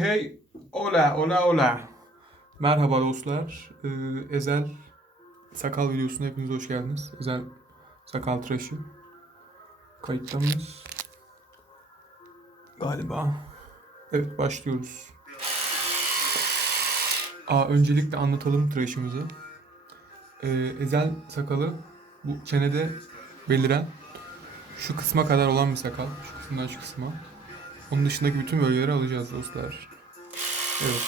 Hey, hola, hola, hola. Merhaba dostlar. Ee, Ezel sakal videosuna hepiniz hoş geldiniz. Ezel sakal tıraşı. Kayıtta? Galiba. Evet, başlıyoruz. Aa, öncelikle anlatalım tıraşımızı. Ee, Ezel sakalı bu çenede beliren şu kısma kadar olan bir sakal. Şu kısımdan şu kısma. Onun dışındaki bütün bölgeleri alacağız dostlar. Evet.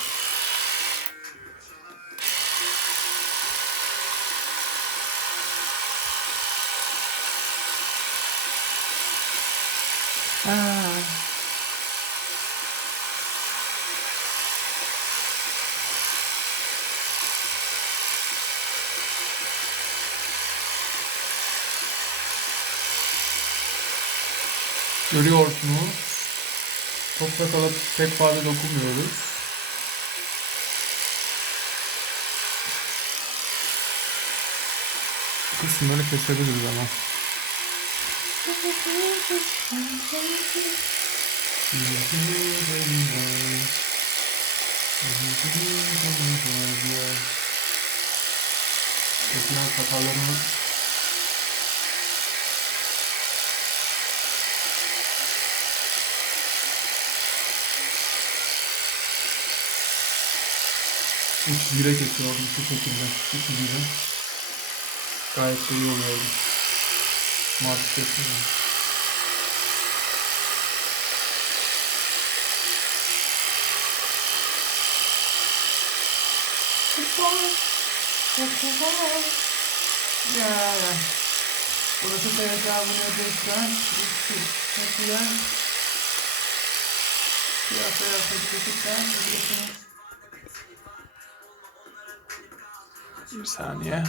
Görüyorsunuz. Toprak alıp pek fazla dokunmuyoruz. Kısımları kesebiliriz ama. Tekrar hatalarımı Bu çizgiyle kesiyordum şu şekilde. Şu çizgiyle. Gayet de iyi oluyordu. Martı kesmiyorum. Ya. Burası da hesabını ödekten. Çok güzel. Biraz da yapacaklıktan. Bir saniye.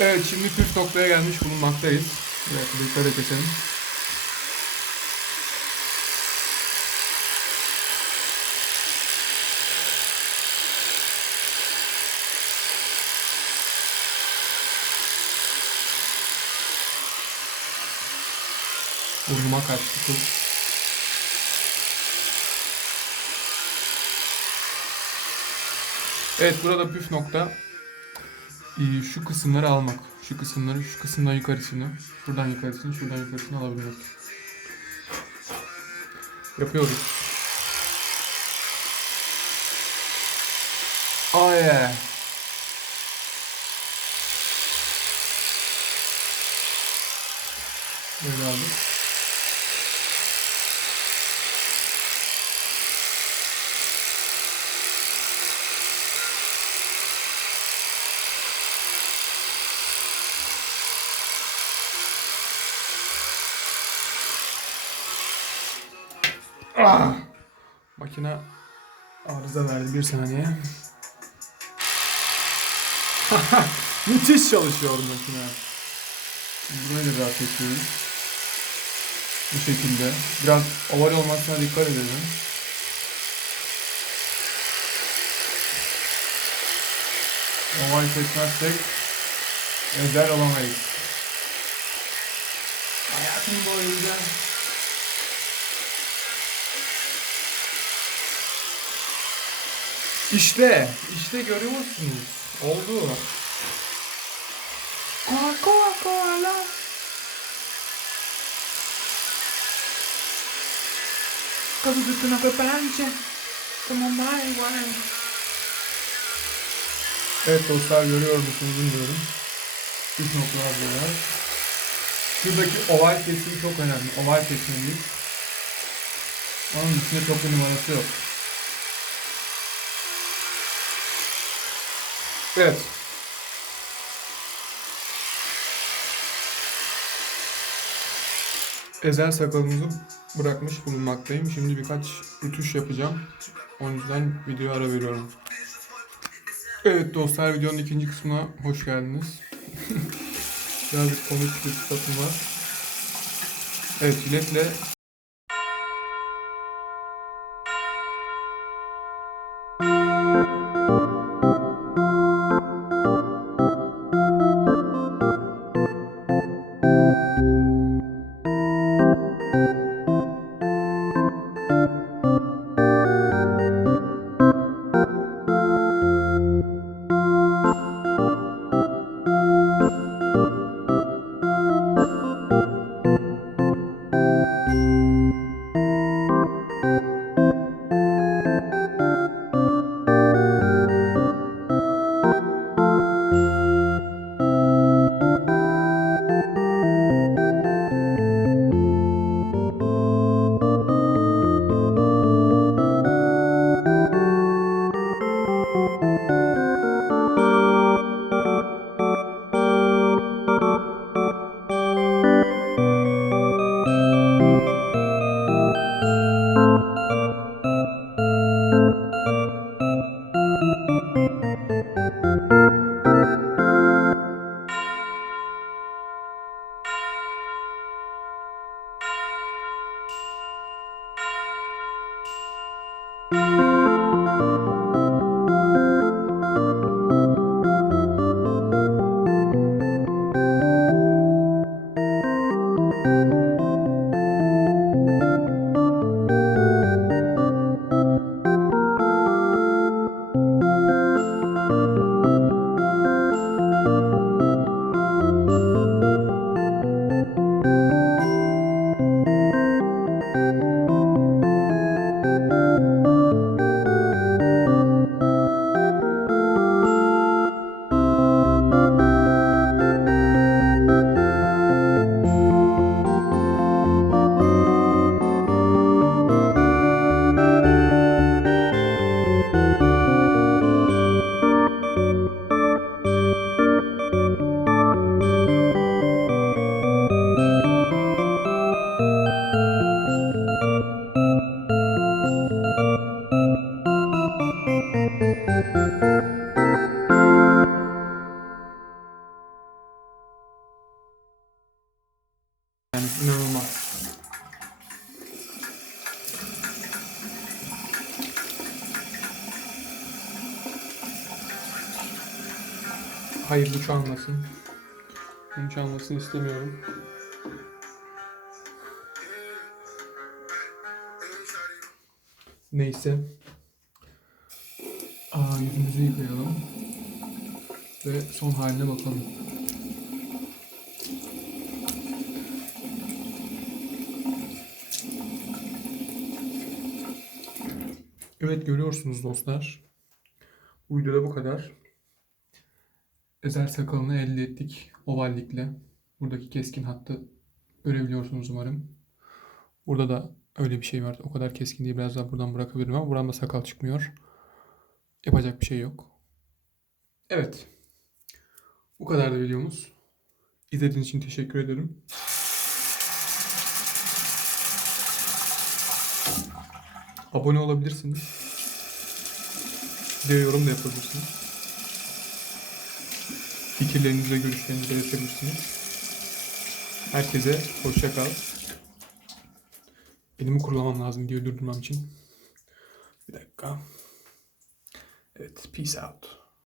Evet şimdi püf noktaya gelmiş bulunmaktayız. Evet dikkat keselim. Burnuma kaçtı çok. Evet burada püf nokta ee, şu kısımları almak. Şu kısımları, şu kısımdan yukarısını, şuradan yukarısını, şuradan yukarısını alabilmek. Yapıyoruz. Oh yeah. Böyle aldık. Ah! Makine arıza verdi bir saniye. Müthiş çalışıyor makine. Buna da rahat yapıyoruz. Bu şekilde. Biraz oval olmasına dikkat edelim. Oval seçmezsek ezel olamayız. Hayatım boyunca İşte, işte görüyor musunuz? Oldu. Coca-Cola. Cause it's una pepancha. Como my way. Evet dostlar görüyor musunuz bilmiyorum. Üç noktalar bunlar. Şuradaki oval kesim çok önemli. Oval kesmeliyiz. Onun dışında çok bir numarası yok. Evet. Ezel sakalımızı bırakmış bulunmaktayım. Şimdi birkaç rütuş yapacağım. O yüzden video ara veriyorum. Evet dostlar videonun ikinci kısmına hoş geldiniz. Birazcık komik bir sıfatım var. Evet jiletle Música Hayır bu çalmasın. Bunu çalmasını istemiyorum. Neyse. Aa, yüzümüzü yıkayalım. Ve son haline bakalım. Evet görüyorsunuz dostlar. Bu videoda bu kadar. Ezel sakalını elde ettik ovallikle. Buradaki keskin hattı görebiliyorsunuz umarım. Burada da öyle bir şey var. O kadar keskin değil. Biraz daha buradan bırakabilirim ama buradan da sakal çıkmıyor. Yapacak bir şey yok. Evet. Bu kadar da videomuz. İzlediğiniz için teşekkür ederim. Abone olabilirsiniz. Bir yorum da yapabilirsiniz. Fikirlerinizi ve görüşlerinizi. Herkese hoşça kal. Elimi kurulamam lazım videoyu durdurmam için. Bir dakika. Evet, peace out.